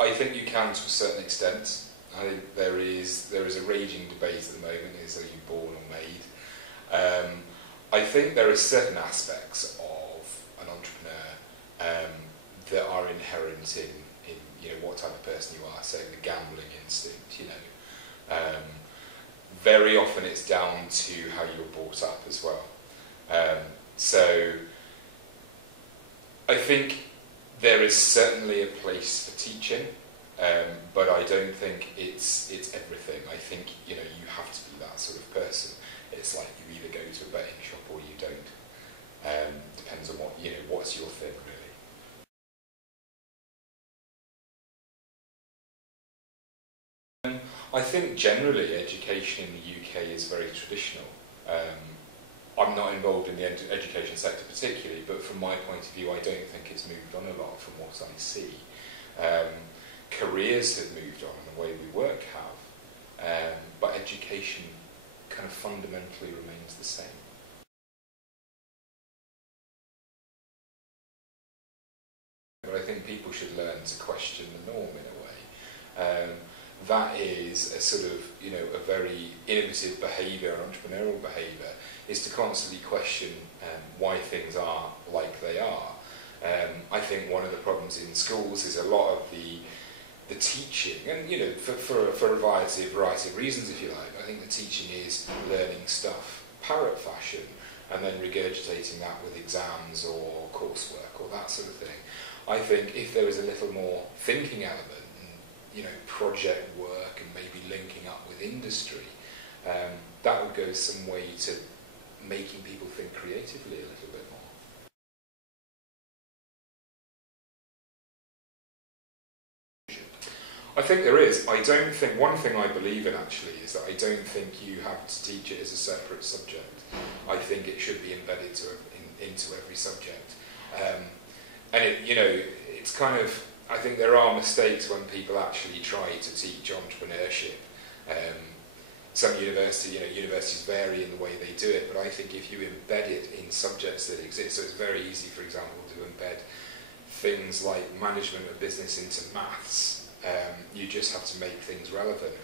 I think you can to a certain extent. I think there is a raging debate at the moment: is are you born or made? I think there are certain aspects of an entrepreneur that are inherent in what type of person you are. So the gambling instinct, very often it's down to how you were brought up as well. So I think there is certainly a place for teaching, but I don't think it's everything. I think you have to be that sort of person. It's like you either go to a betting shop or you don't. Depends on what's your thing really. I think generally education in the UK is very traditional. I'm not involved in the education sector particularly, but from my point of view I don't think it's moved on a lot from what I see. Careers have moved on and the way we work have, but education kind of fundamentally remains the same. But I think people should learn to question the norm in a way. That is a sort of, a very innovative behaviour, an entrepreneurial behaviour, is to constantly question why things are like they are. I think one of the problems in schools is a lot of the teaching, and for a variety of reasons, if you like. I think the teaching is learning stuff parrot fashion and then regurgitating that with exams or coursework or that sort of thing. I think if there was a little more thinking element, project work and maybe linking up with industry, that would go some way to making people think creatively a little bit more. I think there is. One thing I believe in actually is that I don't think you have to teach it as a separate subject. I think it should be embedded into every subject. It's kind of, I think there are mistakes when people actually try to teach entrepreneurship. Some universities vary in the way they do it, but I think if you embed it in subjects that exist, so it's very easy, for example, to embed things like management of business into maths. You just have to make things relevant.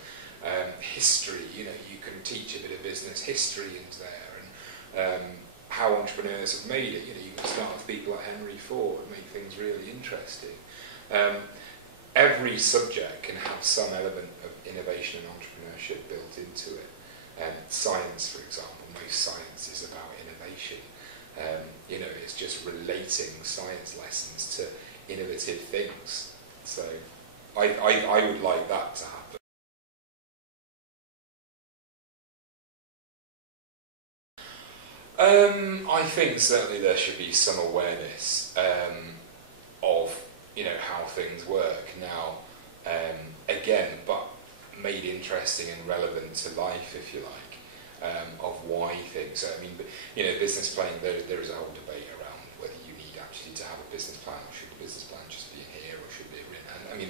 History, you can teach a bit of business history into there, and how entrepreneurs have made it. You can start with people like Henry Ford and make things really interesting. Every subject can have some element of innovation and entrepreneurship built into it. Science, for example, most science is about innovation. It's just relating science lessons to innovative things. So I would like that to happen. I think certainly there should be some awareness of how things work now, again, but made interesting and relevant to life, if you like, of why things. So, business plan, there is a whole debate around whether you need actually to have a business plan, or should the business plan just be here, or should it be written. And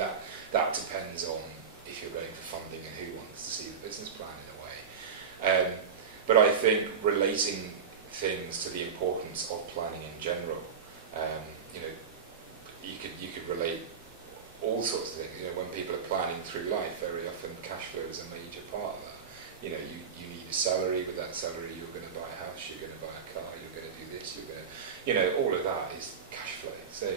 that depends on if you're going for funding and who wants to see the business plan in a way. But I think relating things to the importance of planning in general, you could relate all sorts of things. When people are planning through life, very often cash flow is a major part of that. You need a salary. With that salary, you're going to buy a house, you're going to buy a car, you're going to do this, you're going to, all of that is cash flow. So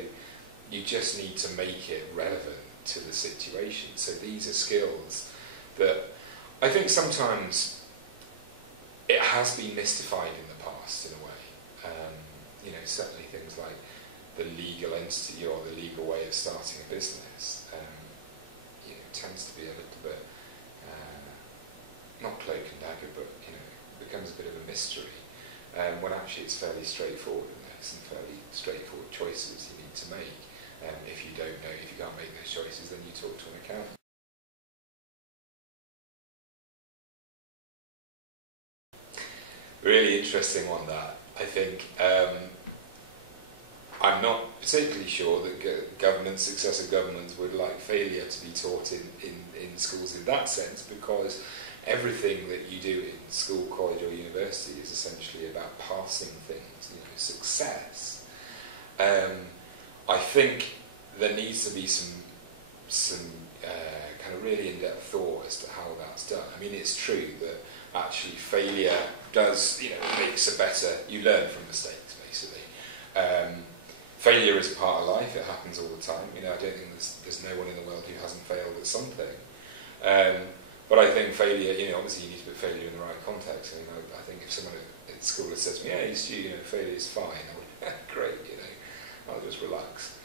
you just need to make it relevant to the situation. So these are skills that I think sometimes it has been mystified in the past in a way. Certainly things like the legal entity or the legal way of starting a business tends to be a little bit not cloak and dagger, but becomes a bit of a mystery, when actually it's fairly straightforward, and there's some fairly straightforward choices you need to make. If you don't know, if you can't make those choices, then you talk to an accountant. Really interesting one, that. I think I'm not particularly sure that successive governments would like failure to be taught in schools in that sense, because everything that you do in school, college or university is essentially about passing things, success. I think there needs to be some some kind of really in-depth thought as to how that's done. I mean, it's true that actually failure does, makes a better, you learn from mistakes, basically. Failure is a part of life, it happens all the time. I don't think there's no one in the world who hasn't failed at something. But I think failure, obviously you need to put failure in the right context. I think if someone at school had said to me, "Hey Stu, failure is fine," I would, great, I'll just relax.